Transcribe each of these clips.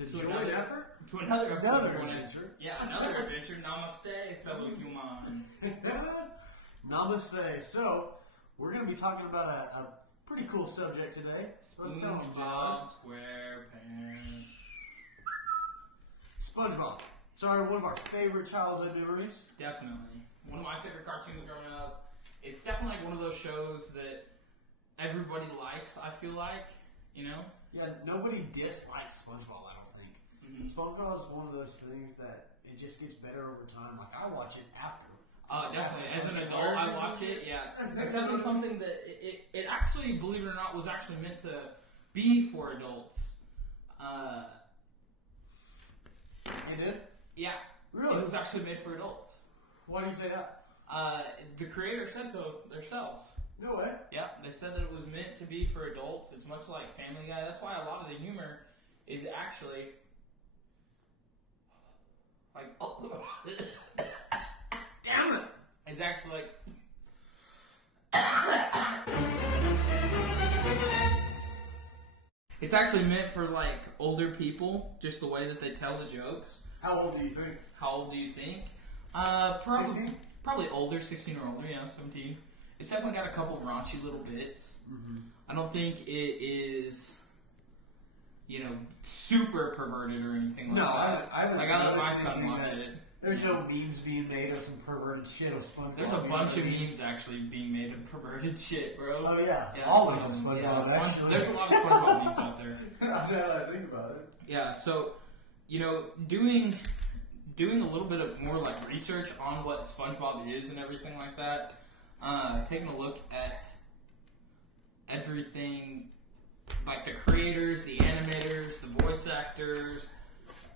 To another effort? To another episode. Another adventure. Yeah, another adventure. Namaste, fellow humans. Namaste. So, we're going to be talking about a pretty cool subject today. SpongeBob SquarePants. SpongeBob. Sorry, one of our favorite childhood memories. Definitely. One of my favorite cartoons growing up. It's definitely like one of those shows that everybody likes, I feel like, you know? Yeah, nobody dislikes SpongeBob, I don't think. Mm-hmm. SpongeBob is one of those things that it just gets better over time. Like, I watch it after. Definitely. As an adult, I watch it, yeah. It's definitely something that it actually, believe it or not, was actually meant to be for adults. It did? Yeah. Really? It was actually made for adults. Why do you say that? The creator said so themselves. No way. Yeah, they said that it was meant to be for adults. It's much like Family Guy. That's why a lot of the humor is actually like, damn it! It's actually like it's actually meant for like older people, just the way that they tell the jokes. How old do you think? How old do you think? 16? Probably older, 16 or older, yeah, 17. It's definitely got a couple raunchy little bits. Mm-hmm. I don't think it is, super perverted or anything like that. I haven't I let my son watch it. There's no memes being made of some perverted shit of SpongeBob. There's a bunch of memes actually being made of perverted shit, bro. Oh yeah, always on SpongeBob. Yeah, actually, there's a lot of SpongeBob memes out there. Now that I think about it. Yeah, so doing a little bit of more like research on what SpongeBob is and everything like that. Taking a look at everything, like the creators, the animators, the voice actors,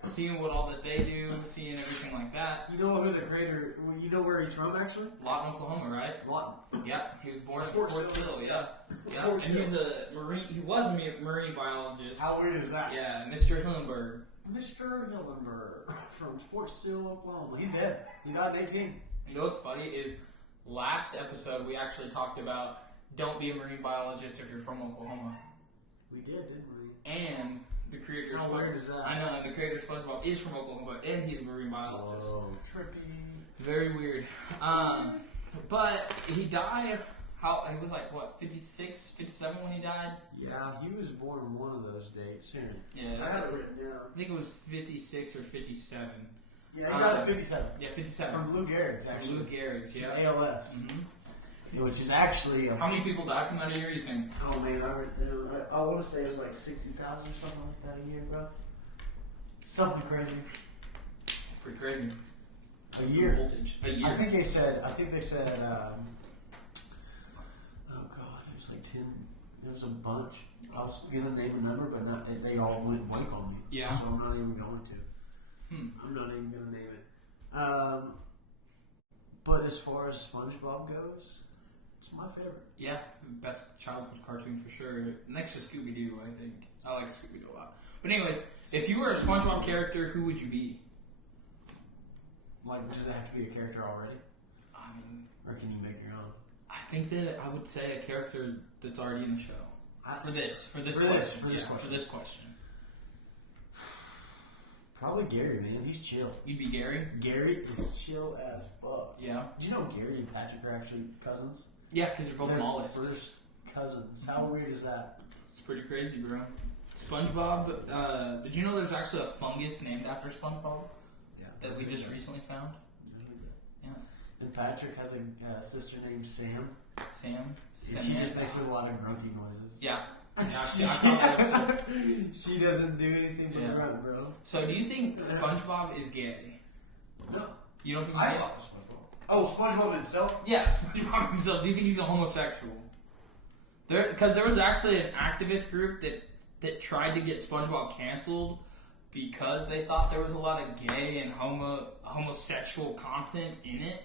seeing what all that they do, seeing everything like that. You know who the creator? You know where he's from, actually? Lawton, Oklahoma, right? Lawton. Yeah, he was born at Fort Sill. Yeah. And he's a marine. He was a marine biologist. How weird is that? Yeah, Mr. Hillenberg. Mr. Hillenberg from Fort Sill, Oklahoma. He's dead. He died at 18. You know what's funny is last episode we actually talked about don't be a marine biologist if you're from Oklahoma. We did, didn't we? And the creator. How weird is that? I know, and the creator of SpongeBob is from Oklahoma, and he's a marine biologist. Whoa, trippy. Very weird. But he died. He was like, what, 56, 57 when he died? Yeah, he was born one of those dates. Here. Yeah. I had it written down. I think it was 56 or 57. Yeah, he died at 57. Yeah, 57. From Lou Gehrig's, actually. Lou Gehrig's, yeah. Which is ALS. Mm-hmm. Which is actually... How many people died from that a year, you think? Oh, man, I want to say it was like 60,000 or something like that a year, bro. Something crazy. Pretty crazy. A year. Voltage. A year. I think they said, oh god, it was like 10, it was a bunch. I was going to name a number, but they all went blank on me. Yeah. So I'm not even going to. I'm not even going to name it. But as far as SpongeBob goes, it's my favorite. Yeah, best childhood cartoon for sure. Next to Scooby-Doo, I think. I like Scooby-Doo a lot. But anyways, if you were a SpongeBob character, who would you be? Like, does it have to be a character already? I mean... Or can you make your own? I think that I would say a character that's already in the show. For this question. Probably Gary, man. He's chill. You'd be Gary? Gary is chill as fuck. Yeah. Did you know Gary and Patrick are actually cousins? Yeah, because they're both mollusks. First cousins. How weird is that? It's pretty crazy, bro. SpongeBob, did you know there's actually a fungus named after SpongeBob? Yeah. That we just recently found? Yeah. And Patrick has a sister named Sam. Sam? She just makes a lot of grunty noises. Yeah. I saw that episode. She doesn't do anything but grunt, bro. So do you think SpongeBob is gay? No. You don't think I he's gay? thought SpongeBob. Oh, SpongeBob himself? Yeah, SpongeBob himself. Do you think he's a homosexual? Because there was actually an activist group that tried to get SpongeBob canceled because they thought there was a lot of gay and homosexual content in it.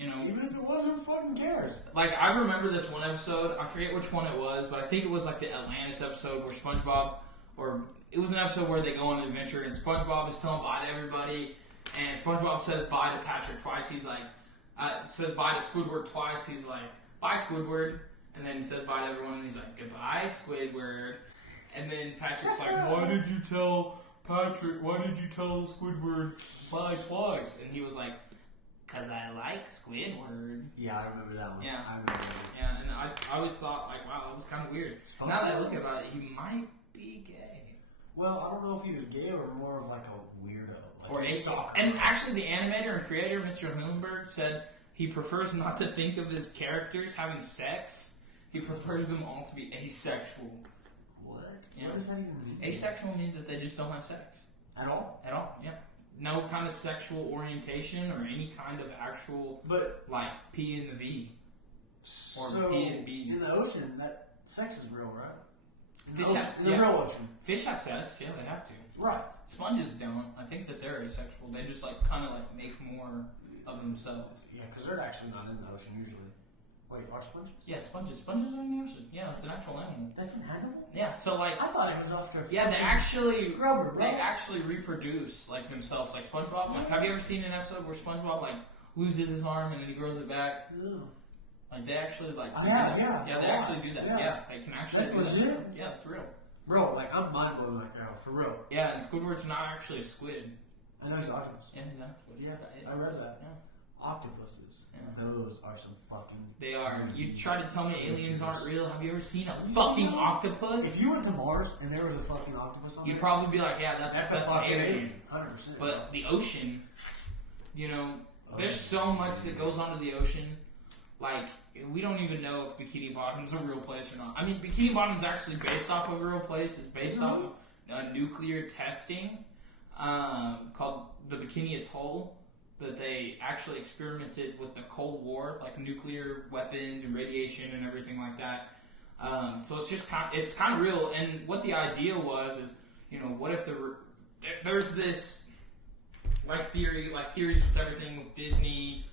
Even if it wasn't, who fucking cares? Like, I remember this one episode, I forget which one it was, but I think it was like the Atlantis episode where SpongeBob, or it was an episode where they go on an adventure and SpongeBob is telling bye to everybody, and SpongeBob says bye to Patrick twice. He's like, says bye to Squidward twice. He's like, bye Squidward, and then he says bye to everyone and he's like, goodbye Squidward. And then Patrick's like, why did you tell Squidward bye twice? And he was like, because I like Squidward. Yeah, I remember that one. Yeah. I remember that. Yeah, and I always thought, like, wow, that was kind of weird. Now that I look about it, he might be gay. Well, I don't know if he was gay or more of like a weirdo. Like Or a stalker. And actually, the animator and creator, Mr. Hillenberg, said he prefers not to think of his characters having sex. He prefers them all to be asexual. What? Yeah. What does that even mean? Asexual means that they just don't have sex. At all? At all, yeah. No kind of sexual orientation or any kind of actual, like, P in the V. Or so, P and B. In the ocean, that sex is real, right? In the real ocean. Fish have sex, yeah, they have to. Right. Sponges don't. I think that they're asexual. They just, like, kind of, like, make more of themselves. Yeah, because they're actually not in the ocean usually. Wait, are sponges? Yeah, sponges. Sponges are in the ocean. Yeah, it's an actual animal. That's an animal? Yeah, so, like... I thought it was off to a yeah, they actually... scrubber, bro. They actually reproduce, like, themselves. Like, SpongeBob. Like, have you ever seen an episode where SpongeBob, like, loses his arm and then he grows it back? No. Like, they actually, like... yeah. Yeah, they actually do that. Yeah, they can actually That's do that. legit? Yeah, it's real. Bro, like, I'm mind blown like that, for real. Yeah, and Squidward's not actually a squid. I know he's an octopus. Yeah, he's an octopus. Yeah, I read that. Yeah. Octopuses. Yeah. Those are some fucking... They are. You try to tell me aliens aren't real. Have you ever seen a fucking octopus? If you went to Mars and there was a fucking octopus on there... You'd probably be like, yeah, that's a fucking alien. 100%. But the ocean, you know, there's so much that goes on to the ocean. Like, we don't even know if Bikini Bottom's a real place or not. I mean, Bikini Bottom's actually based off of a real place. It's based off of nuclear testing called the Bikini Atoll. That they actually experimented with the Cold War, like nuclear weapons and radiation and everything like that. So it's just it's kind of real. And what the idea was is, you know, what if there's this theories with everything with Disney,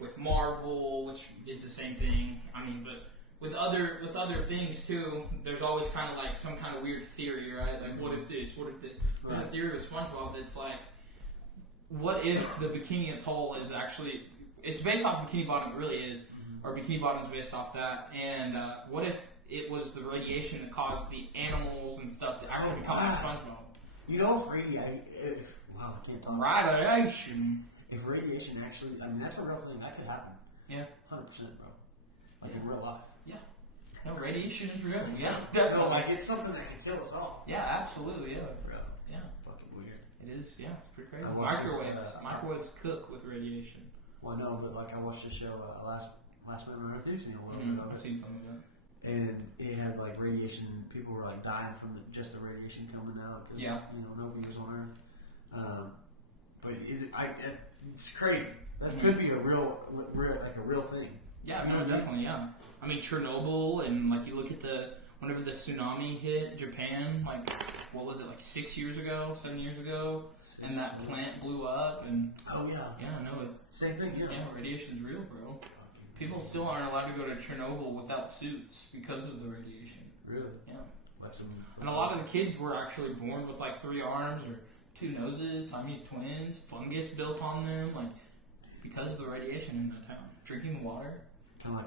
with Marvel, which is the same thing. I mean, but with other things too, there's always kind of like some kind of weird theory, right? Like, what if this? What if this? There's a theory with SpongeBob that's like, what if the Bikini Atoll is actually... It's based off Bikini Bottom, it really is. Or Bikini Bottom's based off that. And what if it was the radiation that caused the animals and stuff to actually become like SpongeBob? You know, if radiation... Wow, I can't talk. Radiation. If radiation actually... I mean, that's a real thing. That could happen. Yeah. 100%, bro. Like, in real life. Yeah. No, radiation is real. Yeah, definitely. No, like, it's something that can kill us all. Yeah, absolutely, yeah. Bro. Yeah. Fucking weird. It is, yeah, it's pretty crazy. I watched Microwaves cook with radiation. Well, no, but like I watched the show last night on Earth. You've seen a little bit of it. I've seen some of that. And it had like radiation. People were like dying from just the radiation coming out because you know nobody was on Earth. But it's crazy. That could be a real thing. Yeah, no, definitely, yeah. I mean, Chernobyl, and like you look at whenever the tsunami hit Japan, like, what was it, like 7 years ago? And that plant blew up, and... Oh, yeah. Yeah, no, it's... Same thing, yeah. Yeah, radiation's real, bro. People still aren't allowed to go to Chernobyl without suits because of the radiation. Really? Yeah. Like and a lot of the kids were actually born with, like, 3 arms or 2 noses, Siamese twins, fungus built on them, like, because of the radiation in that town. Drinking water. Kind of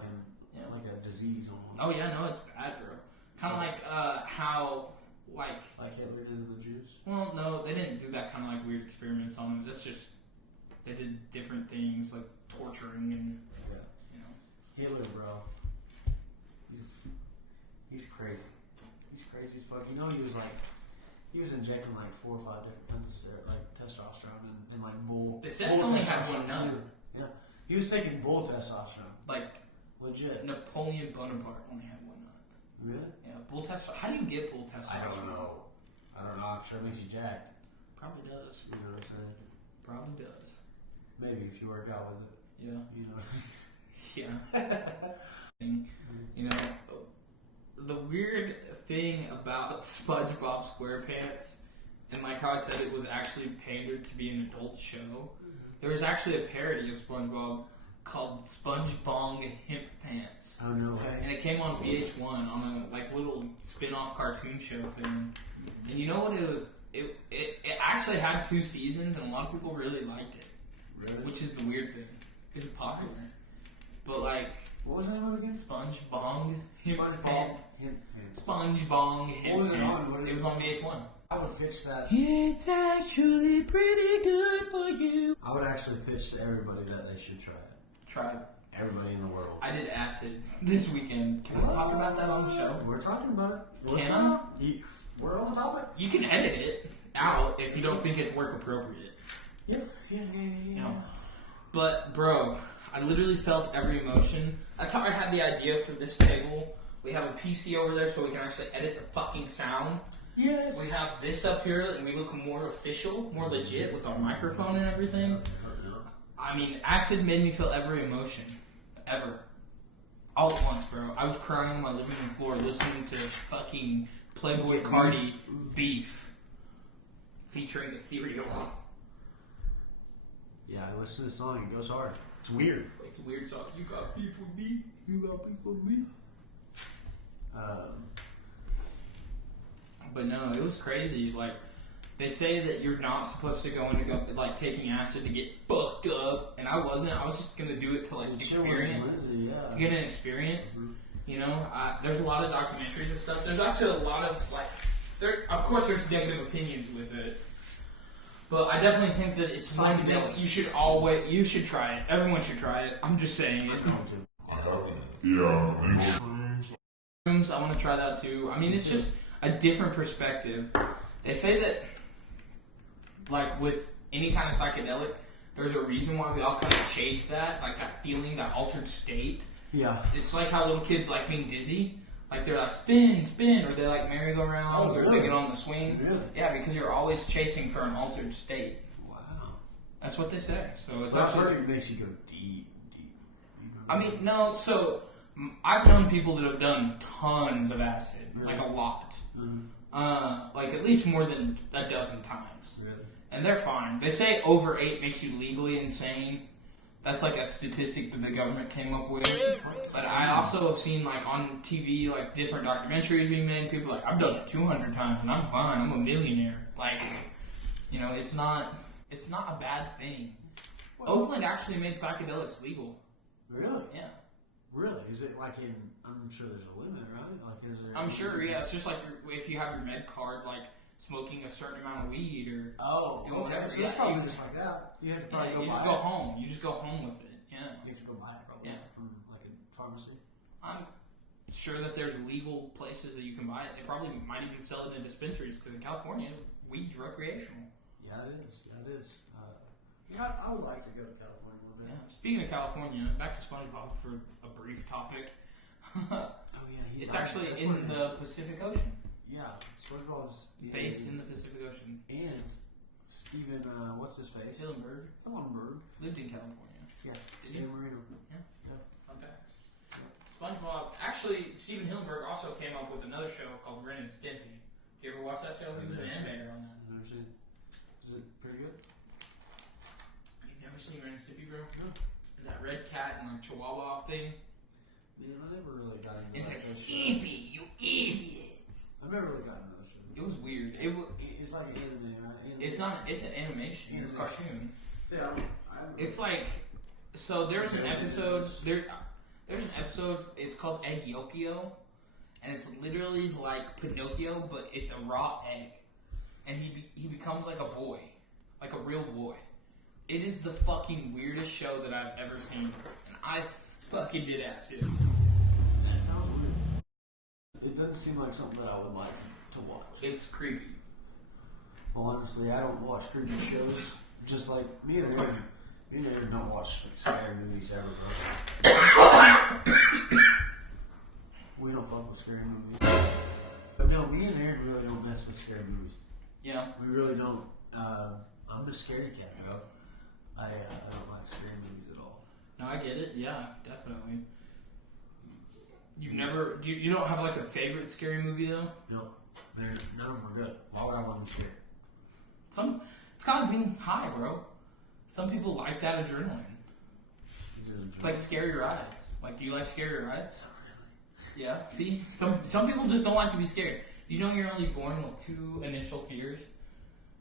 like a disease almost. Oh, yeah, no, it's bad, bro. Kind of like how, like Hitler did to the Jews? Well, no, they didn't do that kind of like weird experiments on them. That's just, they did different things like torturing and, you know. Hitler, bro. He's crazy. He's crazy as fuck. You know, he was injecting like 4 or 5 different kinds of like testosterone and like bull. They said he only had one nut. Yeah. He was taking bull testosterone. Like, legit. Napoleon Bonaparte only had one nut. Really? Yeah, bull testosterone. How do you get bull testosterone? I don't know. I'm sure it makes you jacked. Probably does. You know what I'm saying? Probably does. Maybe if you work out with it. Yeah. You know. Yeah. You know, the weird thing about SpongeBob SquarePants, and like how I said it was actually pandered to be an adult show, there was actually a parody of SpongeBob called SpongeBong Hemp Pants. Oh, no way. And it came on VH1 on a like little spin-off cartoon show thing. And you know what it was? It actually had 2 seasons, and a lot of people really liked it. Really? Which is the weird thing. It's popular. But like, What was the name of it again? Spongebong. Spongebob. Spongebong. What was it on? It was on VH1. I would pitch that. It's actually pretty good for you. I would actually pitch to everybody that they should try it. Try it. Everybody in the world. I did acid this weekend. Can we talk about that on the show? We're talking about it. Can I? We're on the topic. You can edit it out if you don't think it's work appropriate. Yeah. But, bro, I literally felt every emotion. That's how I had the idea for this table. We have a PC over there so we can actually edit the fucking sound. Yes. We have this up here and we look more official, more legit with our microphone and everything. I mean, acid made me feel every emotion. Ever. All at once, bro. I was crying on my living room floor listening to fucking Playboy Cardi Beef featuring Ethereal. Yeah, I listen to the song. It goes hard. It's weird. It's a weird song. You got beef with me. You got beef with me. But no, it was crazy. Like, they say that you're not supposed to go into like taking acid to get fucked up, and I wasn't. I was just gonna do it to like experience, to get an experience. Mm-hmm. You know, there's a lot of documentaries and stuff. There's actually a lot of like, of course, there's negative opinions with it, but I definitely think that it's something that you should try it. Everyone should try it. I'm just saying it. I haven't. Yeah. Shrooms, I want to try that too. I mean, it's just a different perspective. They say that, like, with any kind of psychedelic, there's a reason why we all kind of chase that, like that feeling, that altered state. Yeah. It's like how little kids like being dizzy. Like, they're like, spin, spin, or they like merry-go-rounds, or they get on the swing. Really? Yeah, because you're always chasing for an altered state. Wow. That's what they say. So it's I've actually... heard it makes you go deep. I mean, no, so I've known people that have done tons of acid. Really? Like, a lot. Mm-hmm. Like, at least more than a dozen times. Really? And they're fine. They say over 8 makes you legally insane. That's like a statistic that the government came up with. But I also have seen, like, on TV, like, different documentaries being made. People are like, I've done it 200 times and I'm fine. I'm a millionaire. Like, you know, it's not a bad thing. Well, Oakland actually made psychedelics legal. Really? Yeah. Really? Is it like in? I'm sure there's a limit, right? Like, is there? I'm sure. Yeah. It's just like if you have your med card, like smoking a certain amount of weed or whatever. So it's probably just like that. You have to probably you just go home. You just go home with it. Yeah. You have to go buy it probably from like a pharmacy. I'm sure that there's legal places that you can buy it. They probably might even sell it in dispensaries because in California, weed's recreational. Yeah, it is. Yeah, it is. I would like to go to California a little bit. Yeah. Speaking of California, back to Spongebob for a brief topic. It's actually in the Pacific Ocean. Yeah, SpongeBob's based in the Pacific Ocean. And Steven, what's his face? Hillenburg lived in California. Yeah, San Marino. Yeah. Fun facts. Yeah. SpongeBob. Actually, Steven Hillenburg also came up with another show called Ren and Stimpy. Did you ever watch that show? He was an animator on that. I've never seen it. Is it pretty good? You've never seen Ren and Stimpy, bro? No. That red cat and like Chihuahua thing. Man, I never really got into it's that. It's like, Stimpy, you idiot. I've never really gotten into those shows. It was weird. It's like an anime, right? It's not. It's an animation. It's a cartoon. See, it's like, so there's an episode. There's an episode. It's called Eggokyo, and it's literally like Pinocchio, but it's a raw egg, and he becomes like a boy, like a real boy. It is the fucking weirdest show that I've ever seen, and I fucking did acid. That sounds weird. It doesn't seem like something that I would like to watch. It's creepy. Well, honestly, I don't watch creepy shows. Just like me and Aaron don't watch scary movies ever, bro. We don't fuck with scary movies. But no, me and Aaron really don't mess with scary movies. Yeah. We really don't. I'm a scaredy cat, bro. I don't like scary movies at all. No, I get it. Yeah, definitely. You've never... You don't have like a favorite scary movie though? No. None of them are good. Why would I want to be scared? It's kind of like being high, bro. Some people like that adrenaline. It's like scary rides. Like, do you like scary rides? Not really. Yeah. See, some people just don't like to be scared. You know, you're only born with 2 initial fears: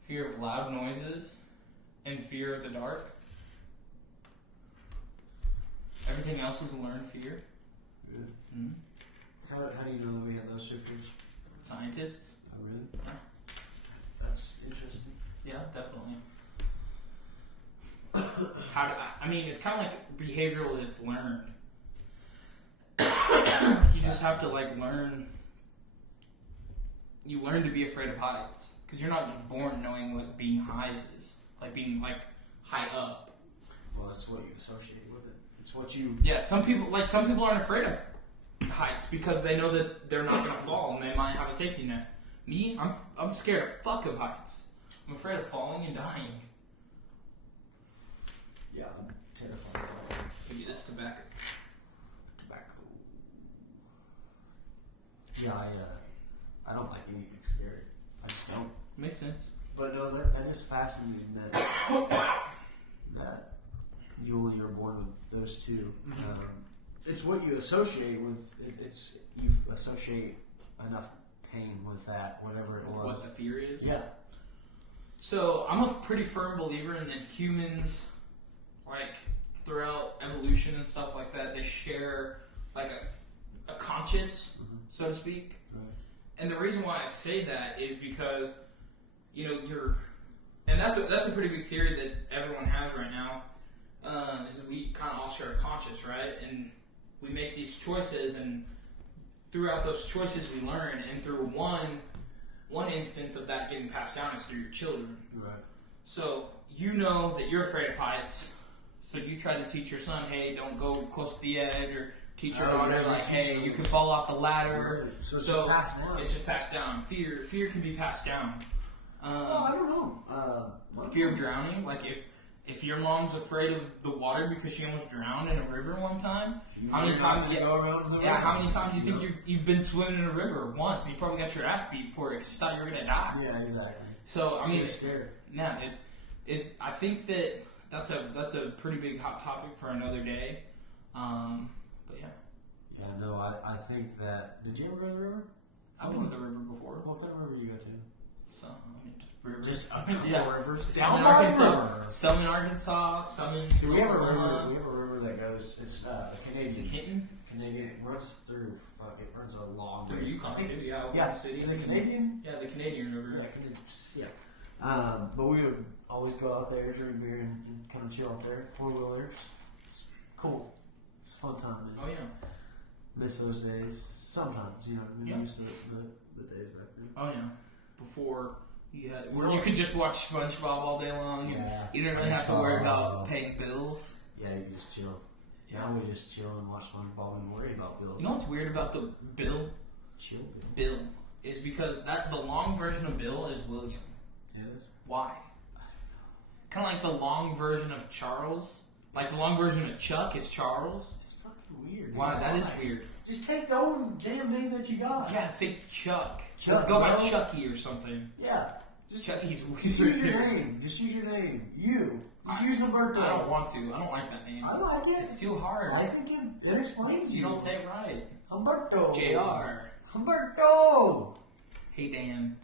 fear of loud noises and fear of the dark. Everything else is a learned fear. Good. Mm-hmm. How do you know that we have those shifters? Scientists. Oh, really? Yeah. That's interesting. Yeah, definitely. I mean, it's kind of like behavioral. It's learned. You just have to like learn. You learn to be afraid of heights because you're not just born knowing what being high is, like being like high up. Well, that's what you associate with it. It's what you. Yeah, some people aren't afraid of heights because they know that they're not going to fall and they might have a safety net. Me, I'm scared of fuck of heights. I'm afraid of falling and dying. Yeah, I'm terrified about it. Give me this tobacco. Yeah, I don't like anything scary. I just don't. Makes sense. But no, that is fascinating that you only are born with those two. Mm-hmm. It's what you associate with. You associate enough pain with that, whatever it was. What the fear is? Yeah. So I'm a pretty firm believer in that humans, like throughout evolution and stuff like that, they share like a conscious, so to speak. Right. And the reason why I say that is because, and that's a pretty big theory that everyone has right now. Is that we kind of all share a conscious, right? And we make these choices, and throughout those choices we learn. And through one instance of that getting passed down is through your children. Right. So you know that you're afraid of heights, so you try to teach your son, hey, don't go close to the edge, or teach your daughter, like, hey, you can fall off the ladder. Right. So it's So just passed down. it's just passed down. Fear can be passed down. I don't know. Fear of drowning, like if your mom's afraid of the water because she almost drowned in a river one time, how many times? How many times do you think you've been swimming in a river once and you probably got your ass beat for it because you thought you were gonna die? Yeah, exactly. So I mean, it's scared. Yeah, I think that's a pretty big hot topic for another day. But yeah. Yeah, no, I think that. Did you ever go to the river? I've been to the river before. What kind of river you go to? So, I mean, just rivers. Just rivers. Down Some in by the Arkansas. river. Some in Arkansas. Some in. So we have a Oklahoma. river that goes. It's a Canadian. Hinton. Canadian. It runs through. It runs a long Through ways. Yukon, I think too. it's- Yeah, yeah. City. Is it Canadian? Yeah, the Canadian river. Yeah. But we would always go out there, drink beer, and kind of chill out there. 4-wheelers. It's cool. It's a fun time, man. Oh yeah. Miss those days. Sometimes, we Yeah. miss the days back then. Oh yeah. Before where you could just watch SpongeBob all day long. Yeah. You didn't really have to worry about paying bills. Yeah, you can just chill. Now we just chill and watch SpongeBob and worry about bills. You know what's weird about the Bill? Chill, Bill. Bill is because the long version of Bill is William. It is. Why? Kind of like the long version of Charles. Like the long version of Chuck is Charles. It's fucking weird. Why? Dude. That is weird. Just take the old damn name that you got. Yeah, say Chuck. Chuck, Go by bro. Chucky or something. Yeah. Just Chucky's use your name. Just use your name. Just use Humberto. I don't want to. I don't like that name. I like it. It's too hard. I think it explains You don't say it right. Humberto. JR. Humberto. Hey Dan.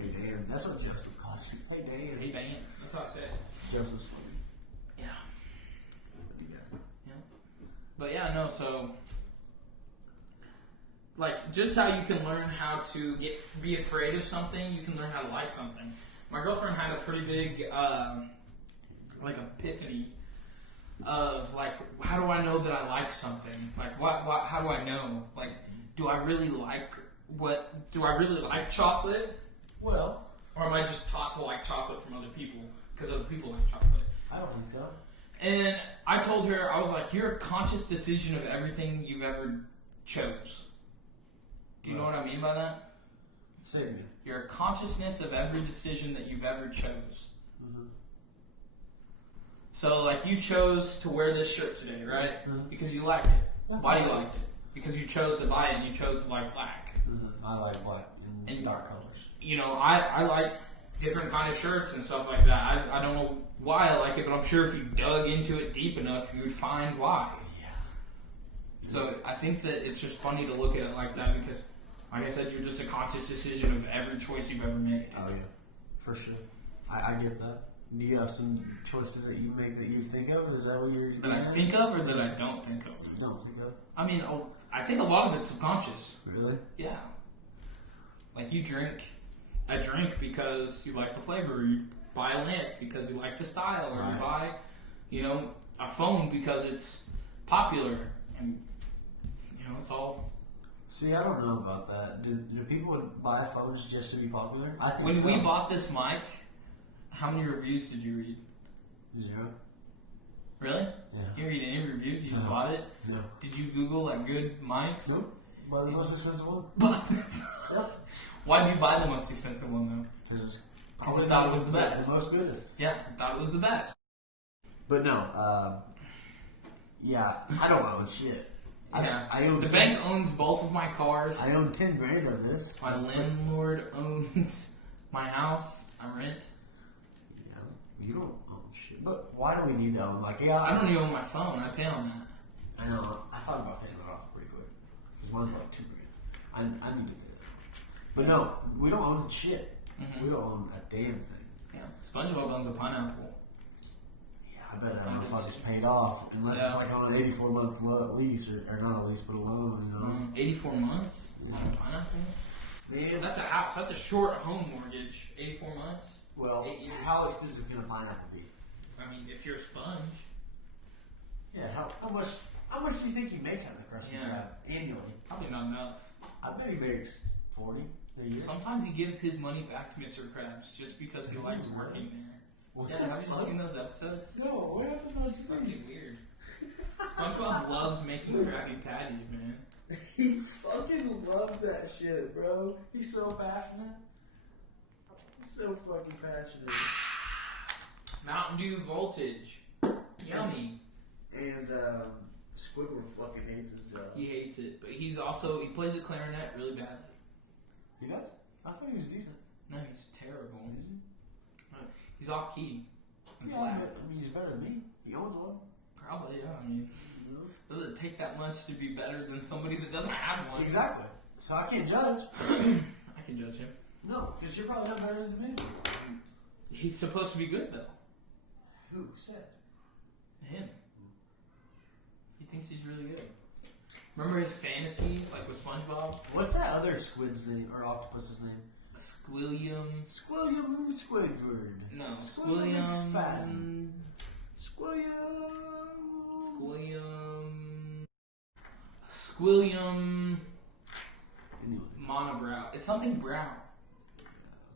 Hey Dan. That's what Joseph calls me. Hey Dan. Hey Dan. That's how I say it. Joseph's funny. Yeah. Yeah. But yeah, no, so like just how you can learn how to be afraid of something, you can learn how to like something. My girlfriend had a pretty big like epiphany of like, how do I know that I like something? Like how do I know? Like, do I really like chocolate? Well, Or am I just taught to like chocolate from other people because other people like chocolate? I don't think so. And I told her, I was like, you're a conscious decision of everything you've ever chose. Do you know what I mean by that? Say it again. You're a consciousness of every decision that you've ever chose. Mm-hmm. So, like, you chose to wear this shirt today, right? Mhm. Because you like it. Why do you like it? Because you chose to buy it and you chose to like black. Mm-hmm. I like black and dark colors. You know, I like different kind of shirts and stuff like that. I don't know why I like it, but I'm sure if you dug into it deep enough, you would find why. Yeah. So I think that it's just funny to look at it like that because, like I said, you're just a conscious decision of every choice you've ever made. Oh yeah, for sure. I get that. Do you have some choices that you make that you think of? Is that what you're That I think of or that I don't think of? You don't think of? I mean, I think a lot of it's subconscious. Really? Yeah. Like you drink a drink because you like the flavor. You buy a lamp because you like the style. Or you buy, a phone because it's popular. And, it's all... See, I don't know about that. Do people buy phones just to be popular? I think When we bought this mic, how many reviews did you read? 0. Really? Yeah. You didn't read any reviews? You just bought it? No. Did you Google good mics? Nope. Buy the most expensive one? Yep. Why did you buy the most expensive one though? Because I thought it was the best. The most goodest. Yeah, I thought it was the best. But no, yeah, I don't own shit. Yeah. I own the bank owns both of my cars. I own 10 grand of this. My landlord owns my house. I rent. Yeah, you don't own shit. But why do we need to own? Like, yeah, I don't even own my phone. I pay on that. I know. I thought about paying it off pretty quick. Because mine's like 2 grand. I need to do that. But no, we don't own shit. Mm-hmm. We don't own a damn thing. Yeah. SpongeBob owns a pineapple. Yeah, I bet I don't know if I just paid off. Unless it's like on an 84-month lease, or not a lease, but a loan, 84 months? Yeah. Pineapple? Man, that's a house. That's a short home mortgage. 84 months? Well, 8 years. How expensive can a pineapple be? I mean, if you're a sponge. Yeah, how much do you think he makes on the Krusty Krab annually? Probably not enough. I bet he makes 40 a year. Sometimes he gives his money back to Mr. Krabs just because he likes working there. Yeah, have you seen those episodes? No, what episodes? It's fucking weird. SpongeBob loves making Krabby Patties, man. He fucking loves that shit, bro. He's so passionate. He's so fucking passionate. Mountain Dew Voltage. Yummy. And Squidward fucking hates his job. He hates it, but he plays the clarinet really badly. He does? I thought he was decent. No, he's terrible. Is he? He's off key. Yeah, I mean, he's better than me. He owns one. Probably, yeah. I mean, does it take that much to be better than somebody that doesn't have one? Exactly. So I can't judge. I can judge him. No, because you're probably not better than me. He's supposed to be good, though. Who said? Him. He thinks he's really good. Remember his fantasies, like with SpongeBob? What's that other squid's name, or octopus's name? Squilliam. Squidward. No, Squilliam. Squilliam. Squilliam. Monobrow. It's something brown.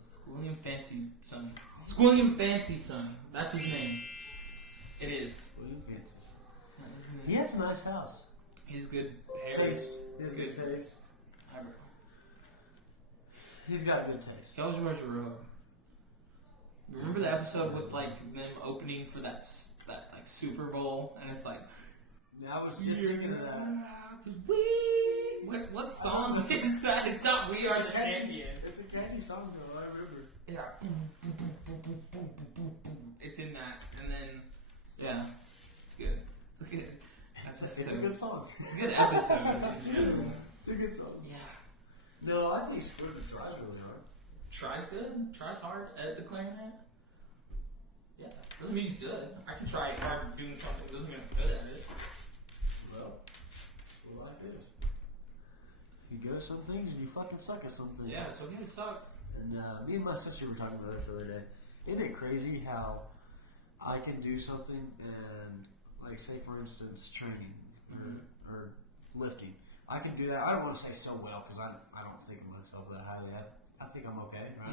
Squilliam Fancy Son. Squilliam Fancy Son. That's his name. It is. Squilliam Fancy. He has a nice house. He's good hair. Taste. He has good taste. He's got good taste. He always wears a robe. Remember the episode with like them opening for that like Super Bowl, and it's like, I was just thinking of that. What song is that? It's not "We Are the Champions." It's a catchy song though. I remember. Yeah. It's in that, and then it's good. It's a good. It's a good song. It's a good episode. It's a good song. Yeah. No, I think Squidward tries really hard. Tries good. Tries hard at the clarinet. Yeah. Doesn't mean he's good. I can try hard doing something. Doesn't mean I'm good at it. Well, that's what life is. You go at some things and you fucking suck at some things. Yeah, so you suck. And me and my sister were talking about this the other day. Isn't it crazy how I can do something and, like, say for instance, training or lifting. I can do that. I don't want to say so well because I don't think of myself that highly. I think I'm okay, right? I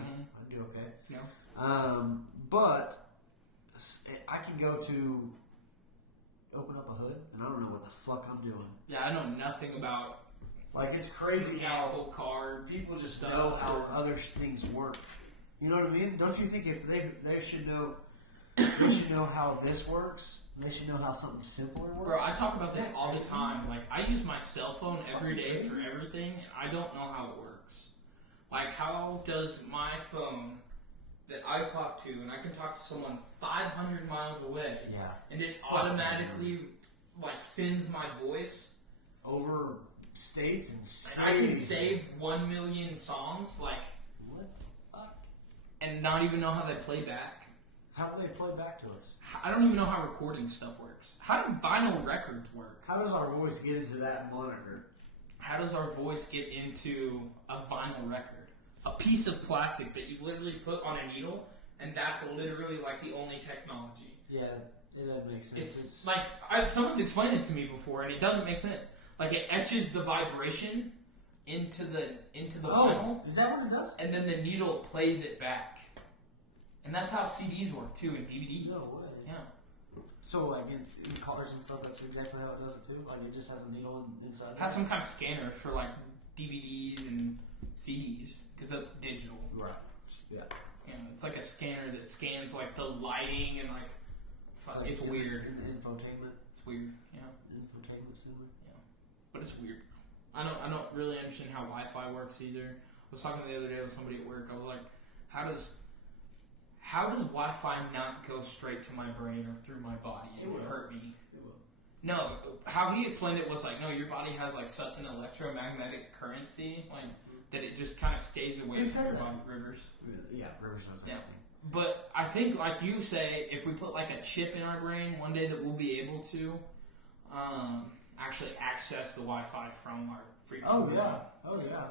do okay. Yeah. But I can go to open up a hood and I don't know what the fuck I'm doing. Yeah, I know nothing about. Like, it's crazy mechanical how car people just know how other things work. You know what I mean? Don't you think if they should know, they should know how this works? They should know how something simpler works. Bro, I talk about this all the time. Like, I use my cell phone every day for everything, and I don't know how it works. Like, how does my phone that I talk to, and I can talk to someone 500 miles away, and it automatically, like, sends my voice over states and cities. I can save 1 million songs, like, what the fuck? And not even know how they play back. How do they play back to us? I don't even know how recording stuff works. How do vinyl records work? How does our voice get into that monitor? How does our voice get into a vinyl record? A piece of plastic that you literally put on a needle, and that's literally like the only technology. Yeah, it doesn't make sense. It's like someone's explained it to me before, and it doesn't make sense. Like it etches the vibration into the vinyl. Is that what it does? And then the needle plays it back. And that's how CDs work too, and DVDs. No way. Yeah. So like in cars and stuff, that's exactly how it does it too. Like it just has a needle inside. It has some kind of scanner for like DVDs and CDs because that's digital. Right. Yeah. You know, it's like a scanner that scans like the lighting and like it's weird. Infotainment. It's weird. Yeah. Infotainment center. Yeah. But it's weird. I don't really understand how Wi-Fi works either. I was talking the other day with somebody at work. I was like, how does Wi-Fi not go straight to my brain or through my body? It would hurt me. It will. No, how he explained it was like, no, your body has like such an electromagnetic currency, like that it just kind of stays away from your body. Rivers. Yeah, Rivers knows everything. But I think, like you say, if we put like a chip in our brain one day, that we'll be able to actually access the Wi-Fi from our freaking brain. Oh yeah.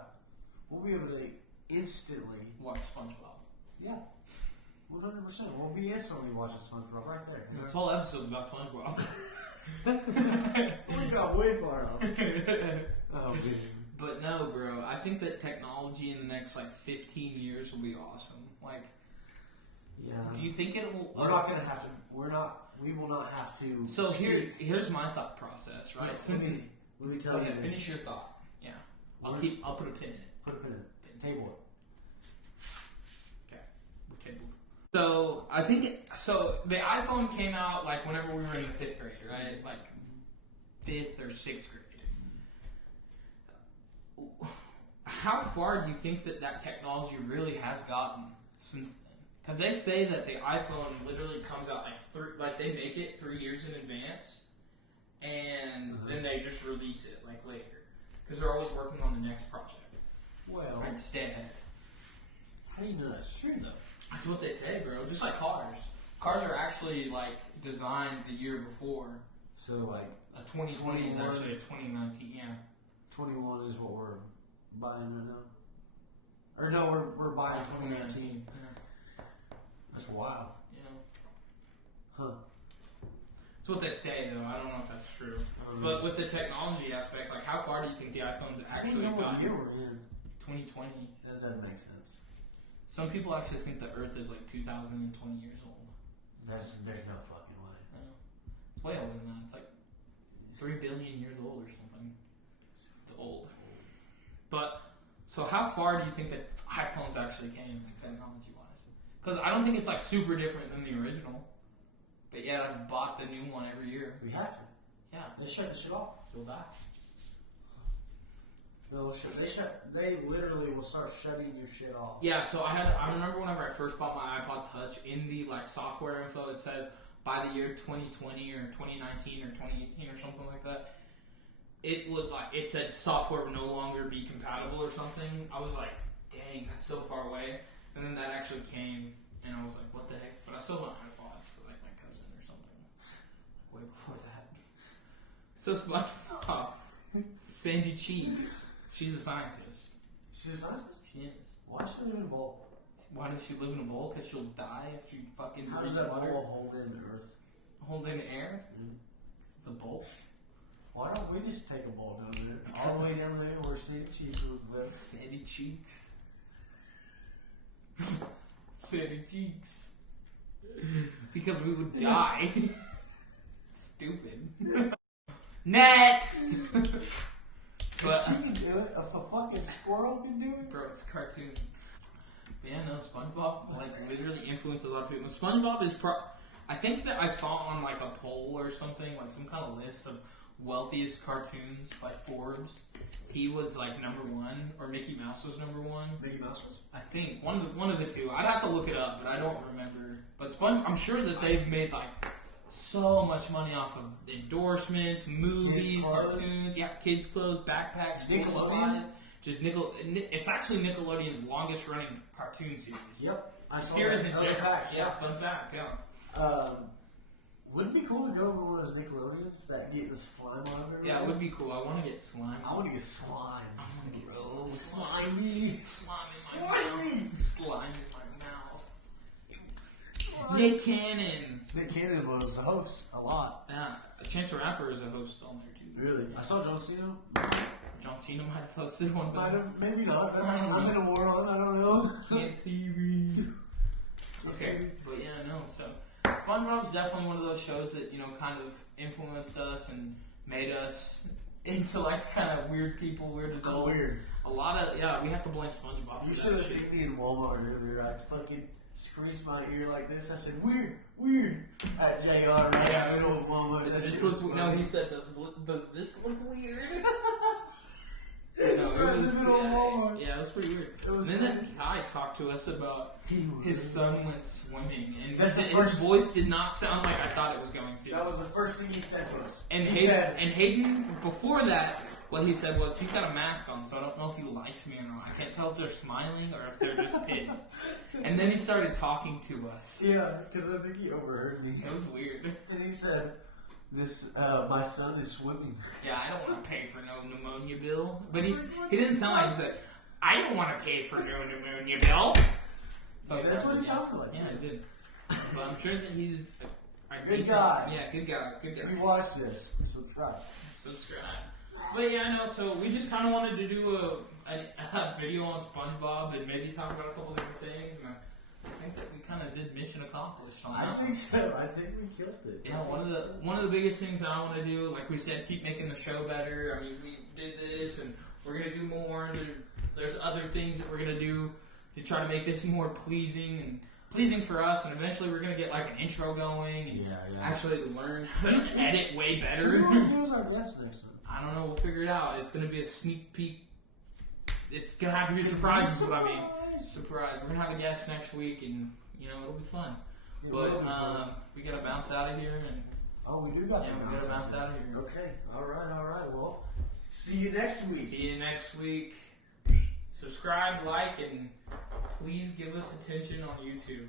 We'll be able to instantly watch SpongeBob. Yeah. 100%. We'll be instantly watching SpongeBob right there. This whole episode's about SpongeBob. We got way far off. Oh, man. But no, bro. I think that technology in the next like 15 years will be awesome. Like, yeah. Do you think it will? We're not gonna have to. We will not have to. So here's my thought process, right? Let me tell go you. ahead, finish your thought. Yeah. I'll put a pin in it. Put a pin in it. Table it. Okay. We're tabled. So I think the iPhone came out like whenever we were in the 5th grade, right? Like 5th or 6th grade. How far do you think that technology really has gotten since then? Because they say that the iPhone literally comes out like they make it 3 years in advance, and then they just release it like later because they're always working on the next project. Well, right, to stay ahead. How do you know that's true though? That's what they say, bro. Just like cars. Cars are actually like designed the year before. So like a 2020 is actually a 2019. Yeah. 21 is what we're buying right now. Or no, we're buying 2019. Yeah. That's wild. Yeah. Huh. That's what they say, though. I don't know if that's true. But with the technology aspect, like how far do you think the iPhone's actually gotten? What year we're in? 2020. That doesn't make sense. Some people actually think the Earth is like 2,020 years old. There's no fucking way. No. It's way older than that. It's like 3 billion years old or something. It's old. But, so how far do you think that iPhones actually came, like technology-wise? Because I don't think it's like super different than the original. But yet I bought the new one every year. We have to. Yeah. They shut the shit off. You'll die. No, they literally will start shutting your shit off. Yeah, so I remember whenever I first bought my iPod Touch, in the like software info it says by the year 2020 or 2019 or 2018 or something like that, it would like it said software would no longer be compatible or something. I was like, dang, that's so far away. And then that actually came, and I was like, what the heck? But I still want an iPod to like my cousin or something. Way before that. So SpongeBob, Sandy Cheeks. She's a scientist. She's a scientist? She is. Why does she live in a bowl? Why does she live in a bowl? Because she'll die if she fucking How breathes does that water. bowl hold in Earth? Hold in air? Mm-hmm. It's a bowl. Why don't we just take a bowl down there? All the way down there where Sandy Cheeks lives. Sandy Cheeks. Sandy Cheeks. Because we would die. Stupid. Next! But, if she can do it, if a fucking squirrel can do it, bro, it's a cartoon. But yeah, no, SpongeBob like literally influenced a lot of people. SpongeBob is I think that I saw on like a poll or something, like some kind of list of wealthiest cartoons by Forbes. He was like number 1, or Mickey Mouse was number 1. Mickey Mouse was. I think one of the two. I'd have to look it up, but I don't remember. But I'm sure that they've made like so much money off of endorsements, movies, cartoons, kids' clothes, backpacks, school supplies. Just it's actually Nickelodeon's longest running cartoon series. Yep. I saw series that. in That was a general. fact, Yeah, fun fact. Yeah. Wouldn't it be cool to go over one of those Nickelodeons that get the slime on everywhere? Yeah, it would be cool. I want to get slime. I want to get slime. I want to get Bro, slimy. slimy. Slime in my mouth. Slime in my mouth. Nick Cannon. Nick Cannon was the host a lot. Yeah, Chance the Rapper is a host on there too. Really? I saw John Cena. John Cena might have hosted one Might time. have, maybe not. I don't I'm in a war on. I don't know. Can't see me. Okay, but yeah, no. So SpongeBob's definitely one of those shows that kind of influenced us and made us into like kind of weird people, weird adults. Weird. A lot of we have to blame SpongeBob for You that should have shit. seen me in Walmart earlier. I fucking screeched my ear like this. I said, weird, at JR right in the middle of Walmart. Does That this shit was look? funny. No, he said, "Does this look weird?" No, Right it in the was, middle of Walmart. yeah, it was pretty weird. It was And then this crazy. guy talked to us about his son went swimming, and That's the his first- voice did not sound like I thought it was going to. That was the first thing he said to us. And he said, Hayden, before that, what he said was, he's got a mask on, so I don't know if he likes me or not. I can't tell if they're smiling or if they're just pissed. And then he started talking to us. yeah, because I think he overheard me. It was weird. And he said, my son is swimming. Yeah, I don't want to pay for no pneumonia bill. But he didn't sound like he said, I don't want to pay for no pneumonia bill. So he That's what he yeah. sounded like. Yeah, he did. But I'm sure that he's a Good decent- guy. Yeah, good guy. Good If guy. you watch this, subscribe. Subscribe. But yeah, no, so we just kind of wanted to do a video on SpongeBob and maybe talk about a couple different things. And I think that we kind of did mission accomplished on that. I think so. I think we killed it. Yeah, one of the biggest things that I want to do, like we said, keep making the show better. I mean, we did this, and we're gonna do more. There's other things that we're gonna do to try to make this more pleasing for us, and eventually we're gonna get like an intro going and actually learn how to edit way better. Who do as our guest next time? I don't know. We'll figure it out. It's gonna be a sneak peek. It's gonna have to be a surprise. Is what I mean. Surprise. We're gonna have a guest next week, and it'll be fun. Yeah, But we'll- we gotta bounce out of here, and oh, we do got yeah, to we gotta bounce out of here. Okay. All right. Well, see you next week. See you next week. Subscribe, like, and please give us attention on YouTube.